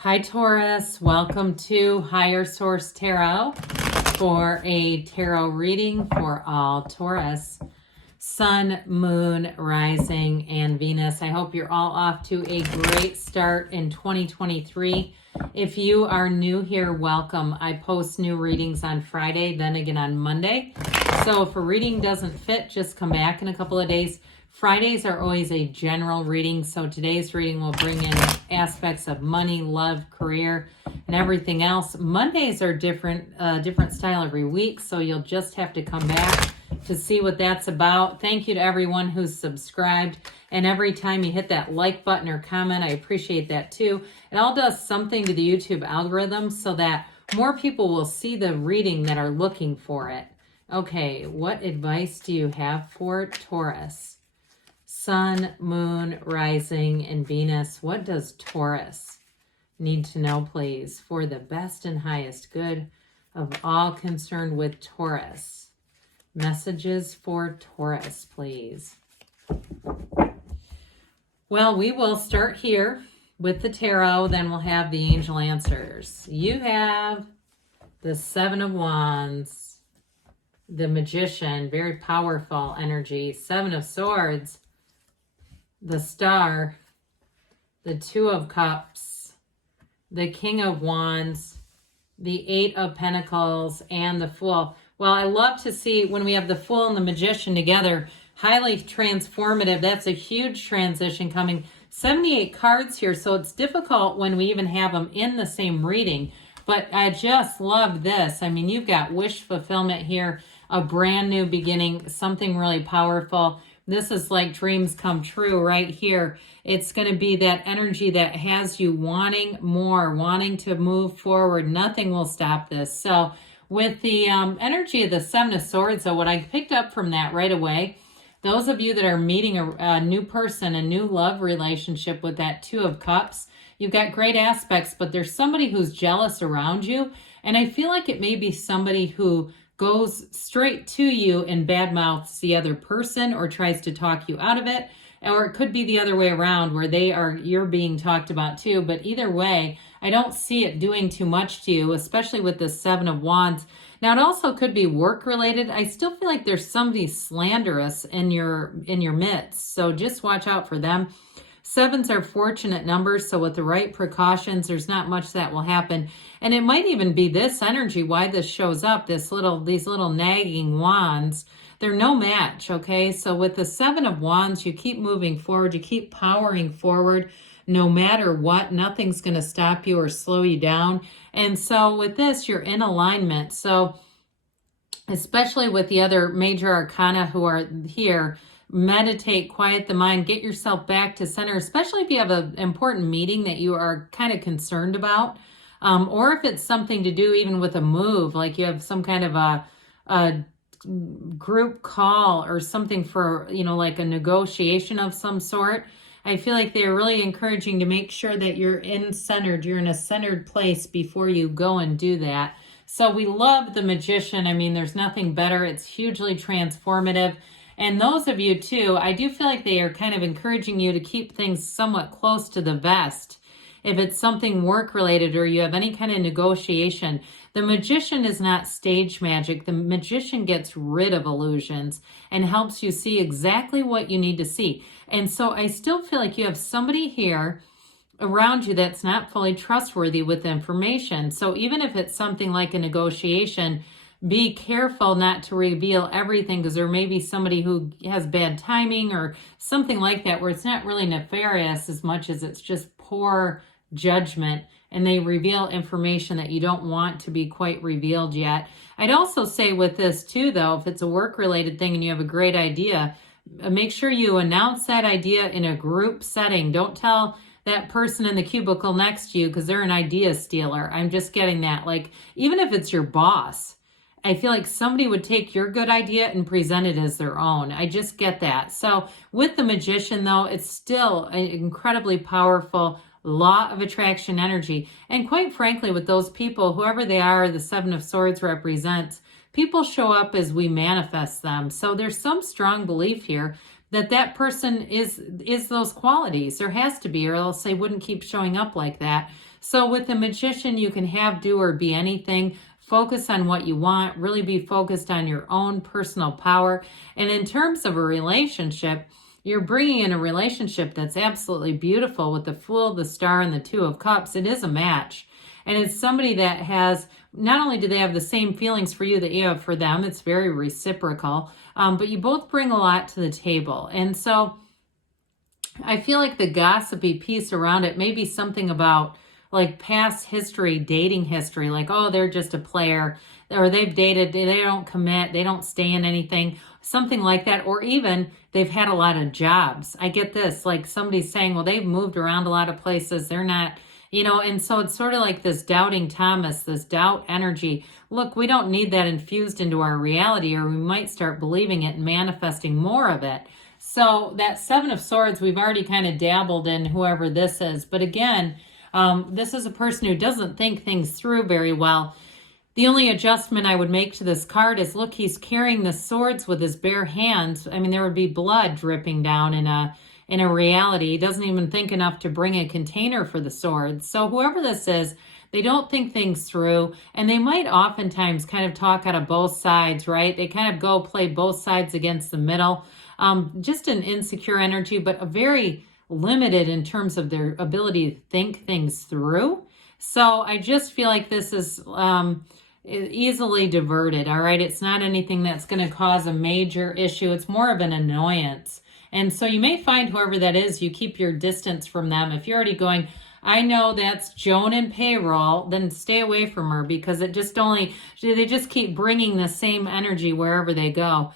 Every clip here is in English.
Hi Taurus, welcome to Higher Source Tarot for a tarot reading for all Taurus, Sun, Moon, Rising, and Venus. I hope you're all off to a great start in 2023. If you are new here, welcome. I post new readings on Friday, then again on Monday. So if a reading doesn't fit, just come back in a couple of days. Fridays are always a general reading, so today's reading will bring in aspects of money, love, career, and everything else. Mondays are different style every week, so you'll just have to come back to see what that's about. Thank you to everyone who's subscribed, and every time you hit that like button or comment, I appreciate that too. It all does something to the YouTube algorithm so that more people will see the reading that are looking for it. Okay, what advice do you have for Taurus? Sun, Moon, Rising, and Venus. What does Taurus need to know, please, for the best and highest good of all concerned with Taurus? Messages for Taurus, please. Well, we will start here with the tarot, then we'll have the angel answers. You have the Seven of Wands, the Magician, very powerful energy, Seven of Swords, the Star, the Two of Cups, the King of Wands, the Eight of Pentacles, and the Fool. Well, I love to see when we have the Fool and the Magician together, highly transformative. That's a huge transition coming. 78 cards here, so it's difficult when we even have them in the same reading. But I just love this. I mean, you've got wish fulfillment here, a brand new beginning, something really powerful. This is like dreams come true right here. It's going to be that energy that has you wanting more, wanting to move forward. Nothing will stop this. So with the energy of the Seven of Swords, so what I picked up from that right away, those of you that are meeting a new person, a new love relationship with that Two of Cups, you've got great aspects, but there's somebody who's jealous around you. And I feel like it may be somebody who goes straight to you and badmouths the other person or tries to talk you out of it. Or it could be the other way around where you're being talked about too. But either way, I don't see it doing too much to you, especially with the Seven of Wands. Now, it also could be work related. I still feel like there's somebody slanderous in your midst. So just watch out for them. Sevens are fortunate numbers, so with the right precautions, there's not much that will happen. And it might even be this energy, why this shows up, these little nagging wands. They're no match, okay? So with the Seven of Wands, you keep moving forward, you keep powering forward no matter what. Nothing's going to stop you or slow you down. And so with this, you're in alignment. So especially with the other major arcana who are here, meditate, quiet the mind, get yourself back to center, especially if you have an important meeting that you are kind of concerned about, or if it's something to do even with a move, like you have some kind of a group call or something for, like a negotiation of some sort. I feel like they're really encouraging to make sure that you're in a centered place before you go and do that. So we love the Magician. I mean, there's nothing better. It's hugely transformative. And those of you too, I do feel like they are kind of encouraging you to keep things somewhat close to the vest. If it's something work related or you have any kind of negotiation, the Magician is not stage magic. The Magician gets rid of illusions and helps you see exactly what you need to see. And so I still feel like you have somebody here around you that's not fully trustworthy with information. So even if it's something like a negotiation, be careful not to reveal everything, because there may be somebody who has bad timing or something like that where it's not really nefarious as much as it's just poor judgment, and they reveal information that you don't want to be quite revealed yet. I'd also say with this too, though, if it's a work-related thing and you have a great idea, make sure you announce that idea in a group setting. Don't tell that person in the cubicle next to you because they're an idea stealer. I'm just getting that. Like, even if it's your boss, I feel like somebody would take your good idea and present it as their own. I just get that. So with the Magician, though, it's still an incredibly powerful law of attraction energy. And quite frankly, with those people, whoever they are, the Seven of Swords represents, people show up as we manifest them. So there's some strong belief here. that person is those qualities. There has to be, or else they wouldn't keep showing up like that. So with the Magician, you can have, do, or be anything. Focus on what you want. Really be focused on your own personal power. And in terms of a relationship, you're bringing in a relationship that's absolutely beautiful with the Fool, the Star, and the Two of Cups. It is a match. And it's somebody that has, not only do they have the same feelings for you that you have for them, it's very reciprocal, but you both bring a lot to the table. And so I feel like the gossipy piece around it may be something about like past history, dating history, like, oh, they're just a player, or they've dated, they don't commit, they don't stay in anything, something like that. Or even they've had a lot of jobs. I get this, like somebody's saying, well, they've moved around a lot of places, they're not, you know, and so it's sort of like this doubting Thomas, this doubt energy. Look, we don't need that infused into our reality, or we might start believing it and manifesting more of it. So that Seven of Swords, we've already kind of dabbled in whoever this is. But again, this is a person who doesn't think things through very well. The only adjustment I would make to this card is, look, he's carrying the swords with his bare hands. I mean, there would be blood dripping down in a reality. He doesn't even think enough to bring a container for the swords. So whoever this is, they don't think things through, and they might oftentimes kind of talk out of both sides, right? They kind of go play both sides against the middle. Just an insecure energy, but a very limited in terms of their ability to think things through. So I just feel like this is easily diverted, all right? It's not anything that's going to cause a major issue. It's more of an annoyance. And so you may find whoever that is, you keep your distance from them. If you're already going, I know that's Joan in payroll, then stay away from her, because it just they just keep bringing the same energy wherever they go.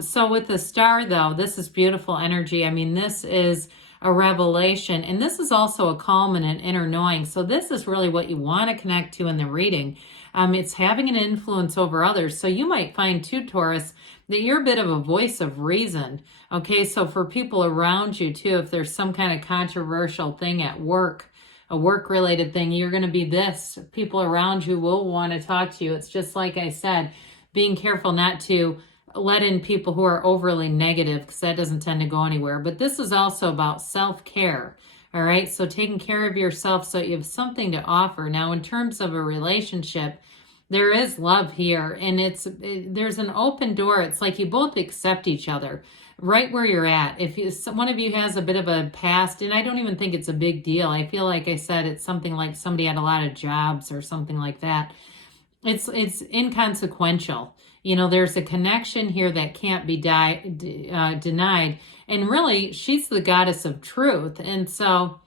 So with the Star, though, this is beautiful energy. I mean, this is a revelation, and this is also a calm and an inner knowing. So this is really what you want to connect to in the reading. It's having an influence over others. So you might find too, Taurus, that you're a bit of a voice of reason. Okay, so for people around you too, if there's some kind of controversial thing at work, a work-related thing, you're going to be this. People around you will want to talk to you. It's just like I said, being careful not to let in people who are overly negative, because that doesn't tend to go anywhere. But this is also about self-care. All right, so taking care of yourself so you have something to offer. Now, in terms of a relationship, there is love here, and there's an open door. It's like you both accept each other right where you're at. If one of you has a bit of a past, and I don't even think it's a big deal. I feel like I said it's something like somebody had a lot of jobs or something like that. It's inconsequential. You know, there's a connection here that can't be denied. And really, she's the goddess of truth. And so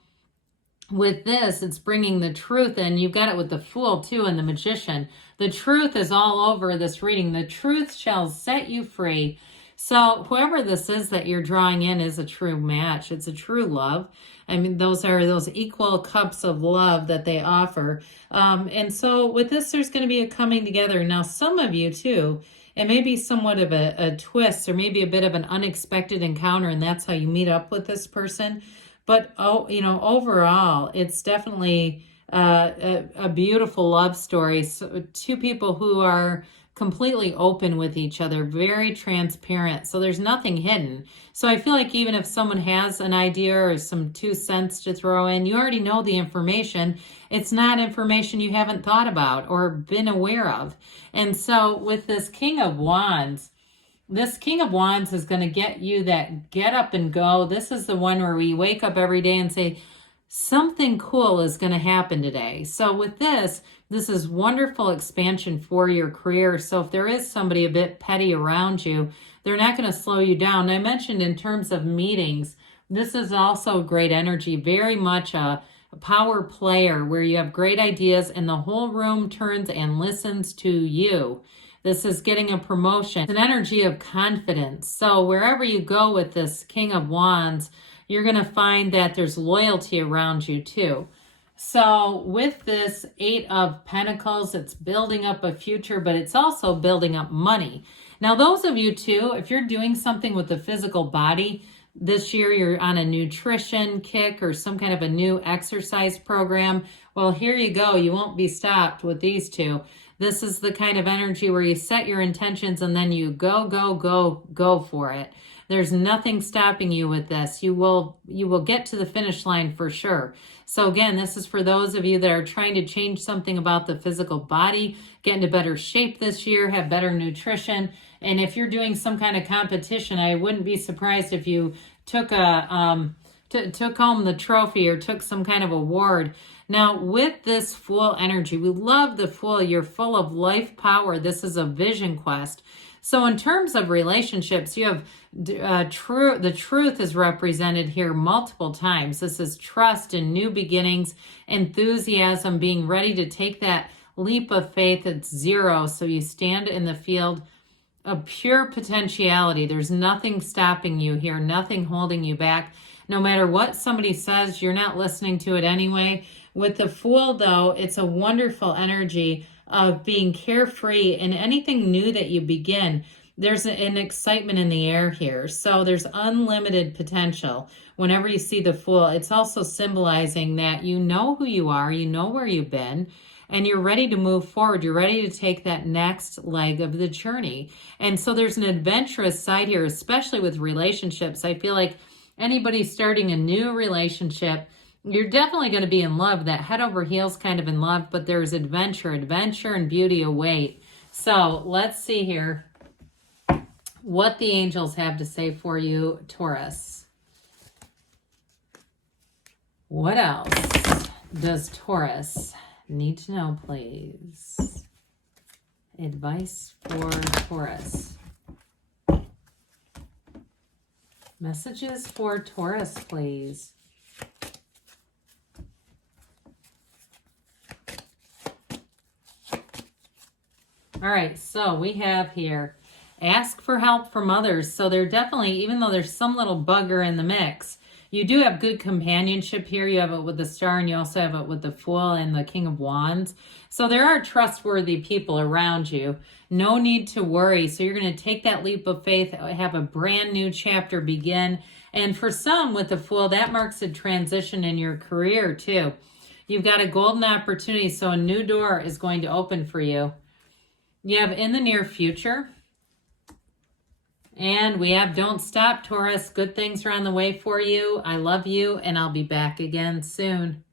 with this, it's bringing the truth in. You've got it with the Fool, too, and the Magician. The truth is all over this reading. The truth shall set you free. So whoever this is that you're drawing in is a true match. It's a true love. I mean, those are those equal cups of love that they offer. And so with this, there's going to be a coming together. Now, some of you, too, it may be somewhat of a twist, or maybe a bit of an unexpected encounter, and that's how you meet up with this person. But, overall, it's definitely a beautiful love story. So, two people who are completely open with each other, very transparent. So there's nothing hidden. So I feel like even if someone has an idea or some 2 cents to throw in, you already know the information. It's not information you haven't thought about or been aware of. And so with this King of Wands, this King of Wands is going to get you that get up and go. This is the one where we wake up every day and say, something cool is going to happen today. So with this is wonderful expansion for your career. So if there is somebody a bit petty around you, they're not going to slow you down. I mentioned in terms of meetings, this is also great energy, very much a power player where you have great ideas and the whole room turns and listens to you. This is getting a promotion. It's an energy of confidence. So wherever you go with this King of Wands, you're going to find that there's loyalty around you too. So with this 8 of Pentacles, it's building up a future, but it's also building up money. Now, those of you too, if you're doing something with the physical body, this year you're on a nutrition kick or some kind of a new exercise program, Well, here you go. You won't be stopped with these two. This is the kind of energy where you set your intentions and then you go for it. There's nothing stopping you with this. You will get to the finish line for sure. So again, this is for those of you that are trying to change something about the physical body, get into better shape this year, have better nutrition. And if you're doing some kind of competition, I wouldn't be surprised if you took took home the trophy or took some kind of award. Now, with this Fool energy, we love the Fool. You're full of life power. This is a vision quest. So in terms of relationships, you have the truth is represented here multiple times. This is trust and new beginnings, enthusiasm, being ready to take that leap of faith at zero. So you stand in the field of pure potentiality. There's nothing stopping you here, nothing holding you back. No matter what somebody says, you're not listening to it anyway. With the Fool, though, it's a wonderful energy of being carefree in anything new that you begin. There's an excitement in the air here. So there's unlimited potential. Whenever you see the Fool, it's also symbolizing that you know who you are, you know where you've been, and you're ready to move forward. You're ready to take that next leg of the journey. And so there's an adventurous side here, especially with relationships. I feel like anybody starting a new relationship, you're definitely going to be in love, that head over heels kind of in love, but there's adventure and beauty await. So let's see here what the angels have to say for you, Taurus. What else does Taurus need to know, please? Advice for Taurus. Messages for Taurus, please. All right, so we have here, ask for help from others. So they're definitely, even though there's some little bugger in the mix, you do have good companionship here. You have it with the Star, and you also have it with the Fool and the King of Wands. So there are trustworthy people around you. No need to worry. So you're going to take that leap of faith, have a brand new chapter begin. And for some with the Fool, that marks a transition in your career too. You've got a golden opportunity, so a new door is going to open for you. You have in the near future. And we have don't stop, Taurus. Good things are on the way for you. I love you, and I'll be back again soon.